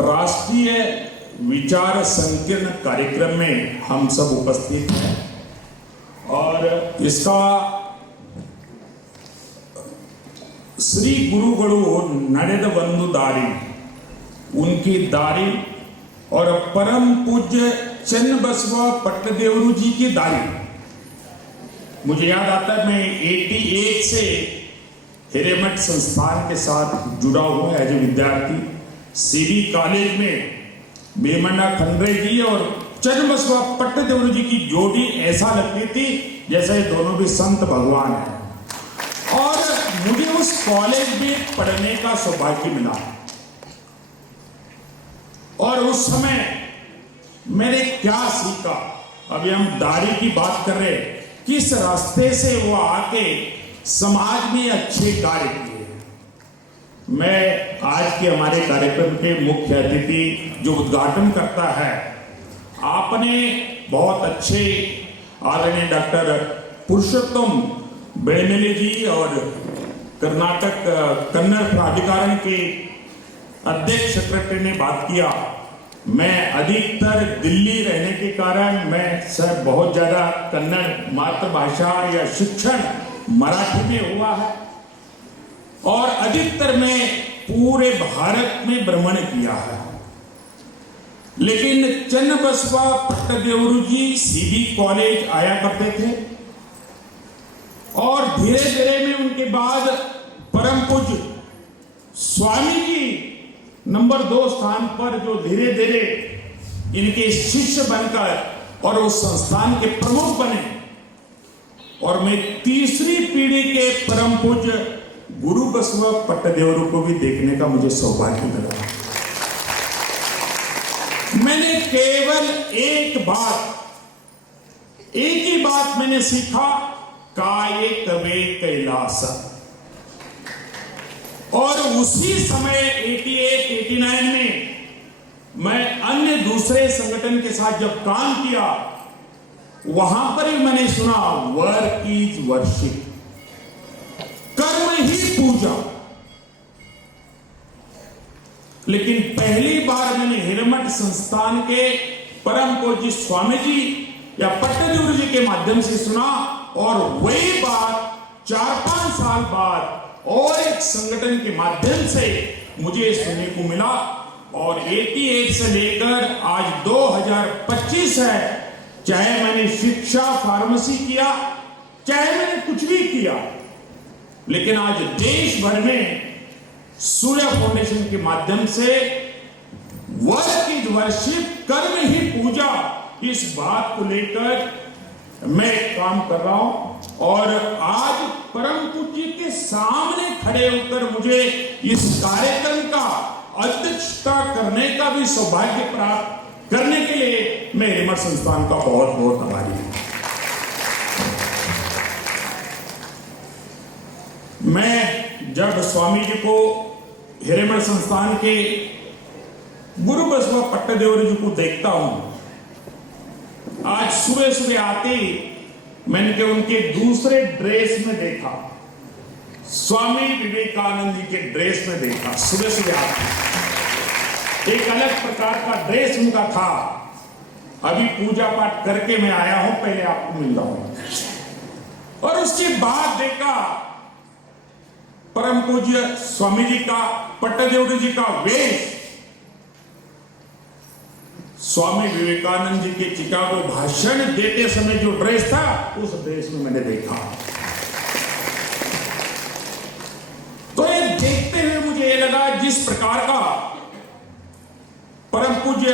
राष्ट्रीय विचार संकिरण कार्यक्रम में हम सब उपस्थित हैं और इसका श्री गुरुगणु नरेद बंधु दारी उनकी दारी और परम पूज्य चन्नबसवा पट्टदेवरू जी की दारी। मुझे याद आता है मैं 88 से हिरेमठ संस्थान के साथ जुड़ा हुआ एज ए विद्यार्थी। सीबी कॉलेज में बेमन्ना खंडरे जी और चन्नबसवा पट्टदेवरू जी की जोड़ी ऐसा लगती थी जैसे दोनों भी संत भगवान हैं। और मुझे उस कॉलेज में पढ़ने का सौभाग्य मिला और उस समय मैंने क्या सीखा। अभी हम दाढ़ी की बात कर रहे, किस रास्ते से वो आके समाज में अच्छे कार्य किए। मैं आज के हमारे कार्यक्रम के मुख्य अतिथि जो उद्घाटन करता है, आपने बहुत अच्छे आदरणीय डॉक्टर पुरुषोत्तम बेड़मेले जी और कर्नाटक कन्नड़ प्राधिकरण के अध्यक्ष सेक्रेटरी ने बात किया। मैं अधिकतर दिल्ली रहने के कारण मैं सर बहुत ज्यादा कन्नड़ मातृभाषा या शिक्षण मराठी में हुआ है और अधिकतर मैं पूरे भारत में भ्रमण किया है। लेकिन चन्नबसवा पट्टदेवरू जी सीबी कॉलेज आया करते थे और धीरे धीरे में उनके बाद परम पूज्य स्वामी जी नंबर 2 स्थान पर जो धीरे धीरे इनके शिष्य बनकर और उस संस्थान के प्रमुख बने और मैं तीसरी पीढ़ी के परम पूज्य गुरु बसवा पट्टदेवरू को भी देखने का मुझे सौभाग्य मिला। मैंने केवल एक ही बात मैंने सीखा, काय कवे कैलास। और उसी समय 88-89 में मैं अन्य दूसरे संगठन के साथ जब काम किया, वहां पर ही मैंने सुना वर्क इज वर्शिप, कर्म ही पूजा। लेकिन पहली बार मैंने हिरेमठ संस्थान के परम पूज्य स्वामी जी या पट्टदेवरू जी के माध्यम से सुना और वही बात 4-5 साल बाद और एक संगठन के माध्यम से मुझे सुनने को मिला। और 88 से लेकर आज 2025 है, चाहे मैंने शिक्षा फार्मेसी किया, चाहे मैंने कुछ भी किया, लेकिन आज देश भर में सूर्य फाउंडेशन के माध्यम से वर्क इज वर्शिप, कर्म ही पूजा, इस बात को लेकर मैं काम कर रहा हूं। और आज परम पूज्य के सामने खड़े होकर मुझे इस कार्यक्रम का अध्यक्षता करने का भी सौभाग्य प्राप्त करने के लिए मैं हिरेमठ संस्थान का बहुत बहुत आभारी हूं। मैं जब स्वामी जी को हिरेमठ संस्थान के गुरु बसवा पट्टदेवरू जी को देखता हूं, आज सुबह सुबह आते ही मैंने उनके दूसरे ड्रेस में देखा, स्वामी विवेकानंद जी के ड्रेस में देखा। सुबह सुबह आते एक अलग प्रकार का ड्रेस उनका था। अभी पूजा पाठ करके मैं आया हूं, पहले आपको मिल रहा हूं। और उसके बाद देखा परम पूज्य स्वामी जी का, पट्टदेवरू जी का वेश स्वामी विवेकानंद जी के चिकागो भाषण देते समय जो ड्रेस था, उस ड्रेस में मैंने देखा। तो ये देखते हुए मुझे ये लगा, जिस प्रकार का परम पूज्य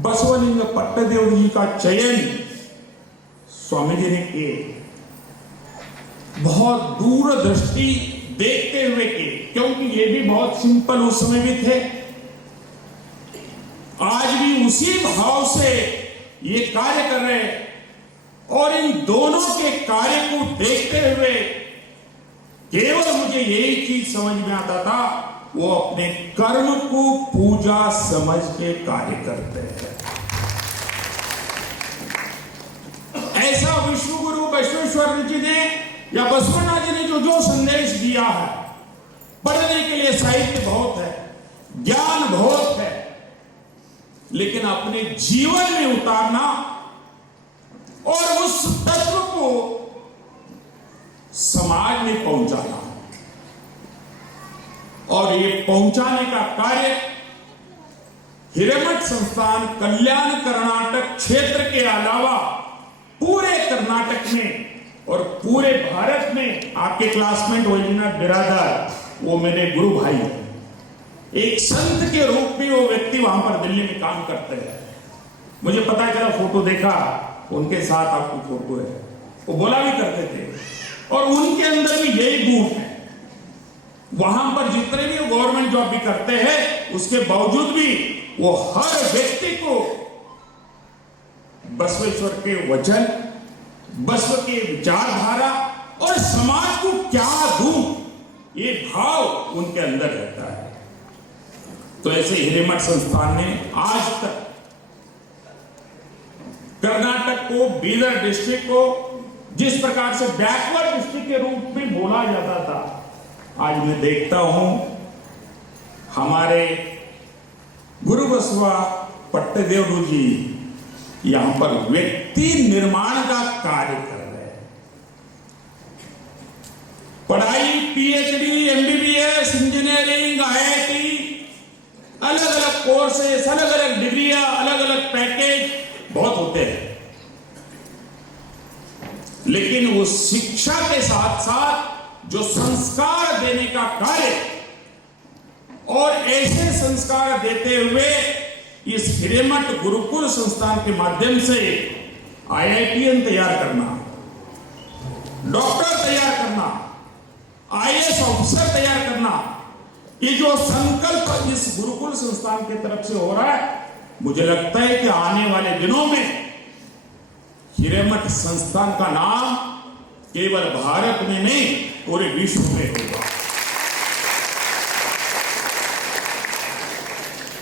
बसवलिंग पट्टदेवरू जी का चयन स्वामी जी ने किए, बहुत दूरदृष्टि देखते हुए किए, क्योंकि ये भी बहुत सिंपल उस समय भी थे, आज भी उसी भाव से ये कार्य कर रहे हैं। और इन दोनों के कार्य को देखते हुए केवल मुझे यही चीज समझ में आता था, वो अपने कर्म को पूजा समझ के कार्य करते हैं। ऐसा विश्वगुरु बसवेश्वर जी ने या बसवण्णा जी ने जो संदेश दिया है, पढ़ने के लिए साहित्य बहुत है, ज्ञान बहुत है, लेकिन अपने जीवन में उतारना और उस तत्व को समाज में पहुंचाना, और ये पहुंचाने का कार्य हिरेमठ संस्थान कल्याण कर्नाटक क्षेत्र के अलावा पूरे कर्नाटक में और पूरे भारत में, आपके क्लासमेट वैजनाथ बिरादर, वो मेरे गुरु भाई हैं, एक संत के रूप में वो व्यक्ति वहां पर दिल्ली में काम करते हैं। मुझे पता चला, फोटो देखा, उनके साथ आपकी फोटो है, वो बोला भी करते थे, और उनके अंदर भी यही गुण है। वहां पर जितने भी गवर्नमेंट जॉब भी करते हैं, उसके बावजूद भी वो हर व्यक्ति को बसवेश्वर के वचन, बसव के विचारधारा और समाज को क्या दूं, ये भाव उनके अंदर रहता है। तो ऐसे हिरेमठ संस्थान ने आज तक कर्नाटक को, बीदर डिस्ट्रिक्ट को जिस प्रकार से बैकवर्ड डिस्ट्रिक्ट के रूप में बोला जाता था, आज मैं देखता हूं हमारे गुरु बसवा पट्टदेव जी यहां पर व्यक्ति निर्माण का कार्य कर रहे हैं। पढ़ाई, पीएचडी, एमबीबीएस, इंजीनियरिंग, आईआईटी, अलग अलग कोर्सेस, अलग अलग डिग्रियां, अलग अलग पैकेज बहुत होते हैं, लेकिन वो शिक्षा के साथ साथ जो संस्कार देने का कार्य, और ऐसे संस्कार देते हुए इस हिरेमठ गुरुकुल संस्थान के माध्यम से आईआईटीएन तैयार करना, डॉक्टर तैयार करना, आईएएस ऑफिसर तैयार करना, ये जो संकल्प इस गुरुकुल संस्थान की तरफ से हो रहा है, मुझे लगता है कि आने वाले दिनों में हिरेमठ संस्थान का नाम केवल भारत में नहीं, पूरे विश्व में होगा।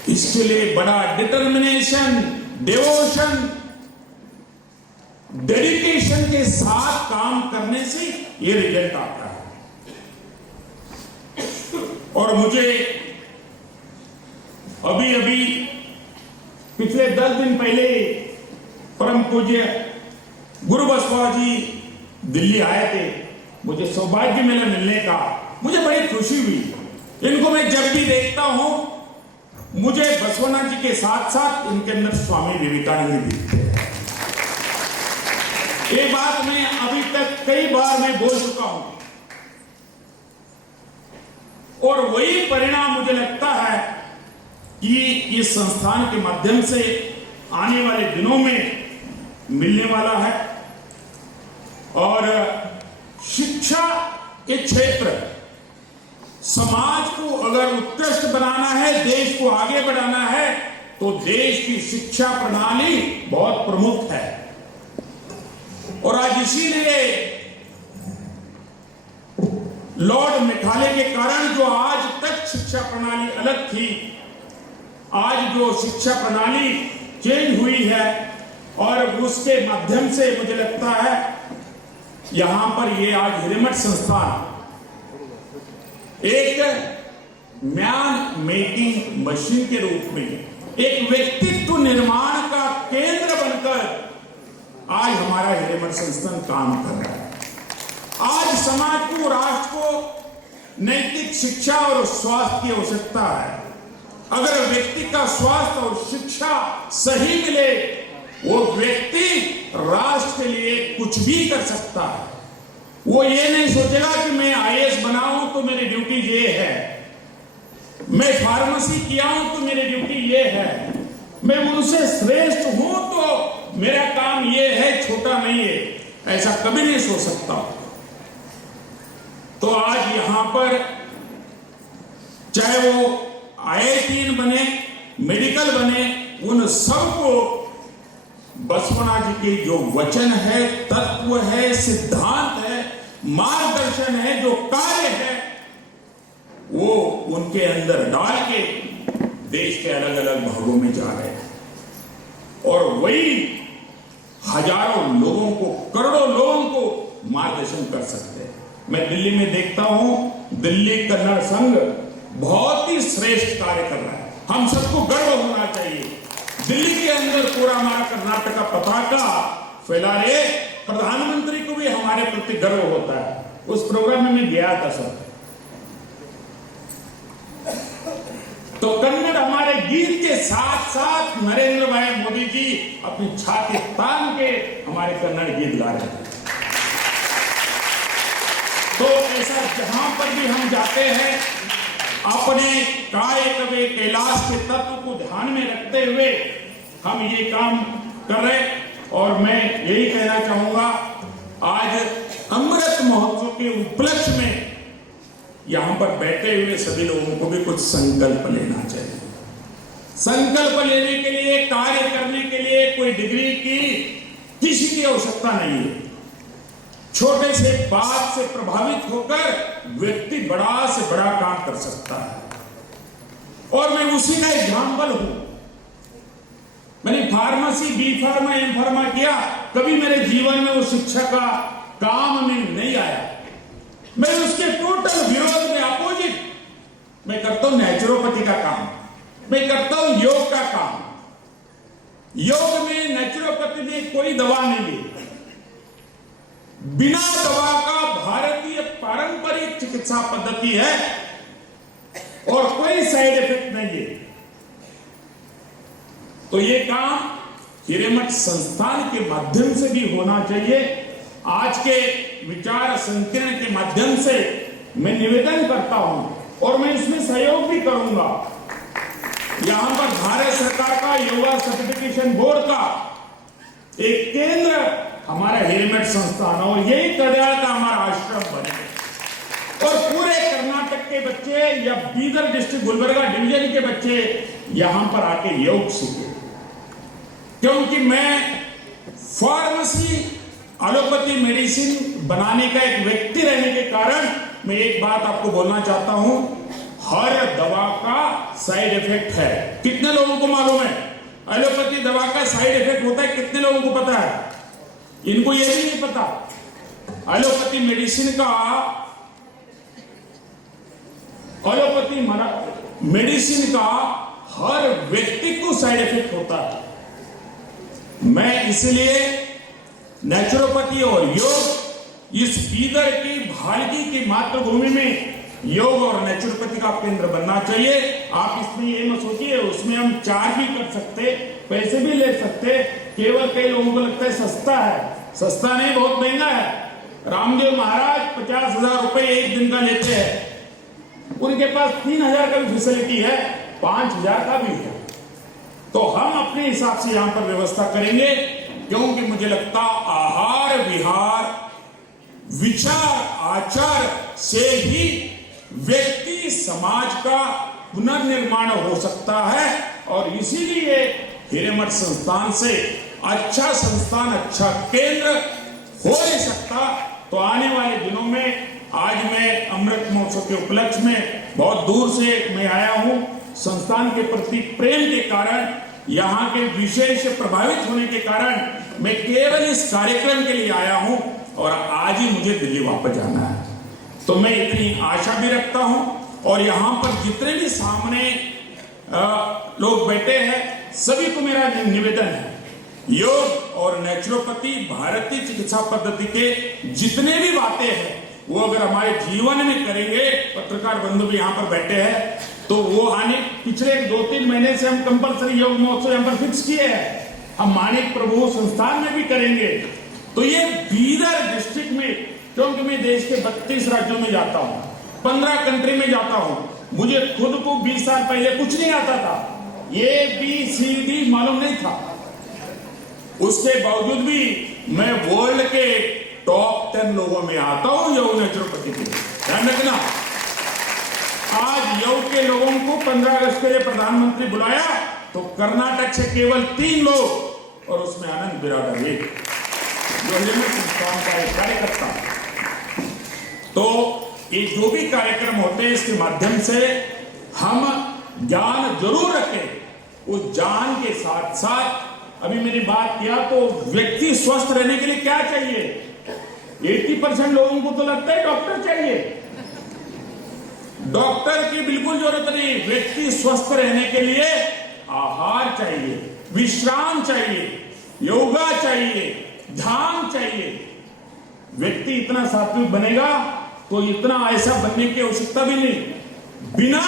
इसके लिए बड़ा डिटर्मिनेशन, डिवोशन, डेडिकेशन के साथ काम करने से ये रिजल्ट आता है। और मुझे अभी अभी पिछले 10 दिन पहले परम पूज्य गुरु बसवा जी दिल्ली आए थे, मुझे सौभाग्य मिला मिलने का, मुझे बड़ी खुशी हुई। इनको मैं जब भी देखता हूं, मुझे बसवनाथ जी के साथ साथ इनके अंदर स्वामी विवेकानंद दिखते हैं। ये बात मैं अभी तक कई बार मैं बोल चुका हूं, और वही परिणाम मुझे लगता है कि इस संस्थान के माध्यम से आने वाले दिनों में मिलने वाला है। और शिक्षा के क्षेत्र, समाज को अगर उत्कृष्ट बनाना है, देश को आगे बढ़ाना है, तो देश की शिक्षा प्रणाली बहुत प्रमुख है। और आज इसीलिए लॉर्ड मेकाले के कारण जो आज तक शिक्षा प्रणाली अलग थी, आज जो शिक्षा प्रणाली चेंज हुई है, और उसके माध्यम से मुझे लगता है यहां पर ये आज हिरेमठ संस्थान एक मैन मेकिंग मशीन के रूप में, एक व्यक्तित्व निर्माण का केंद्र बनकर आज हमारा हिरेमठ संस्थान काम कर रहा है। आज समाज को, राष्ट्र को नैतिक शिक्षा और स्वास्थ्य की आवश्यकता है। अगर व्यक्ति का स्वास्थ्य और शिक्षा सही मिले, वो व्यक्ति राष्ट्र के लिए कुछ भी कर सकता है। वो ये नहीं सोचेगा कि मैं आईएएस बनाऊं तो मेरी ड्यूटी ये है, मैं फार्मेसी किया हूं तो मेरी ड्यूटी ये है, मैं उनसे श्रेष्ठ हूं तो मेरा काम ये है, छोटा नहीं है, ऐसा कभी नहीं सोच सकता। तो आज यहां पर चाहे वो आईआईटी बने, मेडिकल बने, उन सबको बसवनाथ जी के जो वचन है, तत्व है, सिद्धांत है, मार्गदर्शन है, जो कार्य है, वो उनके अंदर डाल के देश के अलग अलग भागों में जा रहे हैं, और वही हजारों लोगों को, करोड़ों लोगों को मार्गदर्शन कर सकते हैं। मैं दिल्ली में देखता हूं, दिल्ली कन्नड़ संघ बहुत ही श्रेष्ठ कार्य कर रहा है। हम सबको गर्व होना चाहिए। दिल्ली के अंदर पूरा हमारा कर्नाटक का पताका फैला रहे, प्रधानमंत्री को भी हमारे प्रति गर्व होता है। उस प्रोग्राम में मैं गया था सर, तो कन्नड़ हमारे गीत के साथ साथ नरेंद्र भाई मोदी जी अपनी छाती तान के हमारे कन्नड़ गीत गा रहे थे। तो ऐसा जहां पर भी हम जाते हैं, अपने काय कवे कैलाश के तत्व को ध्यान में रखते हुए हम ये काम कर रहे। और मैं यही कहना चाहूंगा, आज अमृत महोत्सव के उपलक्ष्य में यहां पर बैठे हुए सभी लोगों को भी कुछ संकल्प लेना चाहिए। संकल्प लेने के लिए, कार्य करने के लिए कोई डिग्री की किसी की आवश्यकता नहीं है। छोटे से बात से प्रभावित होकर व्यक्ति बड़ा से बड़ा काम कर सकता है। और मैं उसी का एग्जाम्पल हूं। मैंने pharmacy, B pharma, M pharma किया, कभी मेरे जीवन में वो शिक्षा का काम में नहीं आया। मैं उसके टोटल विरोध में, अपोजिट मैं करता हूं नेचुरोपैथी का काम, मैं करता हूं योग का काम। योग में, नेचुरोपैथी में कोई दवा नहीं है। बिना दवा का भारतीय पारंपरिक चिकित्सा पद्धति है और कोई साइड इफेक्ट नहीं है। तो ये काम हिरेमठ संस्थान के माध्यम से भी होना चाहिए। आज के विचार संकिरण के माध्यम से मैं निवेदन करता हूं और मैं इसमें सहयोग भी करूंगा। यहां पर भारत सरकार का युवा सर्टिफिकेशन बोर्ड का एक केंद्र हमारा हिरेमठ संस्थान, और यही कड़ियाल का हमारा आश्रम बने और पूरे कर्नाटक के बच्चे या बीदर डिस्ट्रिक्ट गुलबर्गा डिवीजन के बच्चे यहां पर आके योग सीखे। क्योंकि मैं फार्मेसी, एलोपैथी मेडिसिन बनाने का एक व्यक्ति रहने के कारण मैं एक बात आपको बोलना चाहता हूं, हर दवा का साइड इफेक्ट है। कितने लोगों को मालूम है एलोपैथी दवा का साइड इफेक्ट होता है? कितने लोगों को पता है? इनको ये भी नहीं पता। एलोपैथी मेडिसिन का, एलोपैथी मेडिसिन का हर व्यक्ति को साइड इफेक्ट होता है। मैं इसलिए नेचुरोपैथी और योग, इस बीदर की भालकी की मातृभूमि में योग और नेचुरोपैथी का केंद्र बनना चाहिए। आप इसमें ये मत सोचिए, उसमें हम चार्ज भी कर सकते, पैसे भी ले सकते। केवल कई लोगों को लगता है सस्ता है, सस्ता नहीं, बहुत महंगा है। रामदेव महाराज 50,000 रुपए एक दिन का लेते हैं। उनके पास 3,000 का भी फैसिलिटी है, 5,000 का भी है। तो हम अपने हिसाब से यहां पर व्यवस्था करेंगे, क्योंकि मुझे लगता आहार विहार, विचार आचार से ही व्यक्ति समाज का पुनर्निर्माण हो सकता है। और इसीलिए हिरेमठ संस्थान से अच्छा संस्थान, अच्छा केंद्र हो नहीं सकता। तो आने वाले दिनों में, आज मैं अमृत महोत्सव के उपलक्ष्य में बहुत दूर से मैं आया हूं। संस्थान के प्रति प्रेम के कारण, यहाँ के विशेष प्रभावित होने के कारण मैं केवल इस कार्यक्रम के लिए आया हूं और आज ही मुझे दिल्ली वापस जाना है। तो मैं इतनी आशा भी रखता हूं। और यहां पर जितने भी सामने लोग बैठे हैं, सभी को मेरा निवेदन है, योग और नेचुरोपैथी भारतीय चिकित्सा पद्धति के जितने भी बातें हैं वो अगर हमारे जीवन में करेंगे, पत्रकार बंधु भी यहाँ पर बैठे हैं, तो वो आने पिछले 2-3 महीने से हम कंपलसरी योग महोत्सव यहाँ पर फिक्स किए हैं। हम मानिक प्रभु संस्थान में भी करेंगे। तो ये बीदर डिस्ट्रिक्ट में, क्योंकि मैं देश के 32 राज्यों में जाता हूँ, 15 कंट्री में जाता हूँ, मुझे खुद को 20 साल पहले कुछ नहीं आता था, ABCD मालूम नहीं था। उसके बावजूद भी मैं वर्ल्ड के टॉप 10 लोगों में आता हूं योग नेचुरोपैथी के। ध्यान रखना, आज योग के लोगों को 15 अगस्त के लिए प्रधानमंत्री बुलाया तो कर्नाटक से केवल 3 लोग, और उसमें आनंद बिरादर एक, जो हिरेमठ संस्थान का एक कार्यकर्ता। तो ये जो भी कार्यक्रम होते हैं, इसके माध्यम से हम ज्ञान जरूर रखें। उस ज्ञान के साथ साथ अभी मेरी बात किया तो व्यक्ति स्वस्थ रहने के लिए क्या चाहिए? 80% लोगों को तो लगता है डॉक्टर चाहिए। डॉक्टर की बिल्कुल जरूरत नहीं। व्यक्ति स्वस्थ रहने के लिए आहार चाहिए, विश्राम चाहिए, योगा चाहिए, ध्यान चाहिए। व्यक्ति इतना सात्विक बनेगा तो इतना ऐसा बनने की आवश्यकता भी नहीं। बिना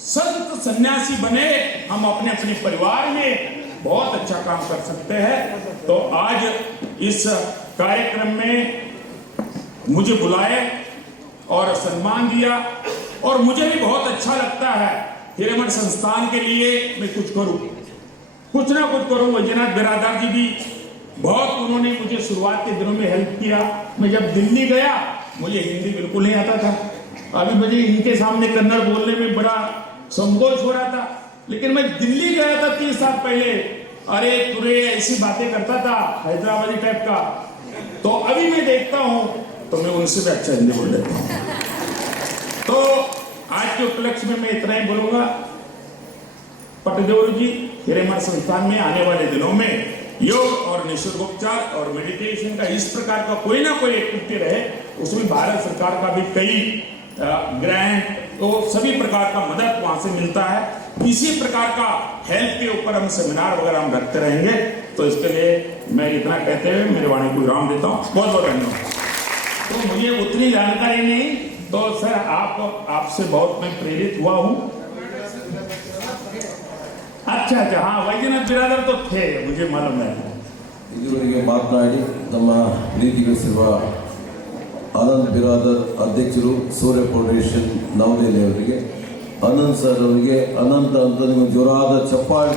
संत सन्यासी बने हम अपने अपने परिवार में बहुत अच्छा काम कर सकते हैं। तो आज इस कार्यक्रम में मुझे बुलाए और सम्मान दिया और मुझे भी बहुत अच्छा लगता है हिरेमठ संस्थान के लिए मैं कुछ करूं, कुछ ना कुछ करूं। वैजनाथ बिरादर जी भी बहुत उन्होंने मुझे शुरुआत के दिनों में हेल्प किया। मैं जब दिल्ली गया मुझे हिंदी बिल्कुल नहीं आता था। अभी मुझे इनके सामने कन्नड़ बोलने में बड़ा संकोच हो रहा था। लेकिन मैं दिल्ली गया था 30 साल पहले, अरे तुरे ऐसी बातें करता था हैदराबादी टाइप का। तो अभी मैं देखता हूं तो मैं उनसे भी अच्छा हिंदी बोल लेता हूं। तो आज के उपलक्ष्य में मैं इतना ही बोलूंगा। पटदेव जी हिरेमठ संस्थान में आने वाले दिनों में योग और निसर्गोपचार और मेडिटेशन का इस प्रकार का कोई ना कोई एक्टिविटी रहे, उसमें भारत सरकार का भी कई ग्रांट तो सभी प्रकार का मदद वहां से मिलता है। इसी प्रकार का हेल्थ के ऊपर हम सेमिनार वगैरह हम रखते रहेंगे। तो इसके लिए मैं इतना कहते हुए मेरी वाणी को विराम देता हूँ। बहुत बहुत धन्यवाद। तो मुझे उतनी जानकारी नहीं, तो सर आपसे बहुत मैं प्रेरित हुआ हूँ। अच्छा अच्छा, हाँ वैजनाथ बिरादर तो थे, मुझे मालूम है। ಇದುವರೆಗೆ ಮಾತನಾಡಿ ನಮ್ಮ ಪ್ರೀತಿಗೊಳಿಸಿರುವ ಆನಂದ್ ಬಿರಾದರ್ ಅಧ್ಯಕ್ಷರು ಸೂರ್ಯ ಫೌಂಡೇಶನ್ ನವದೆಹಲಿ ಅವರಿಗೆ, ಆನಂದ್ ಸರ್ ಅವರಿಗೆ ಅನಂತ ಅಂತ ನಿಮ್ಮ ಜೋರಾದ ಚಪ್ಪಾಳೆ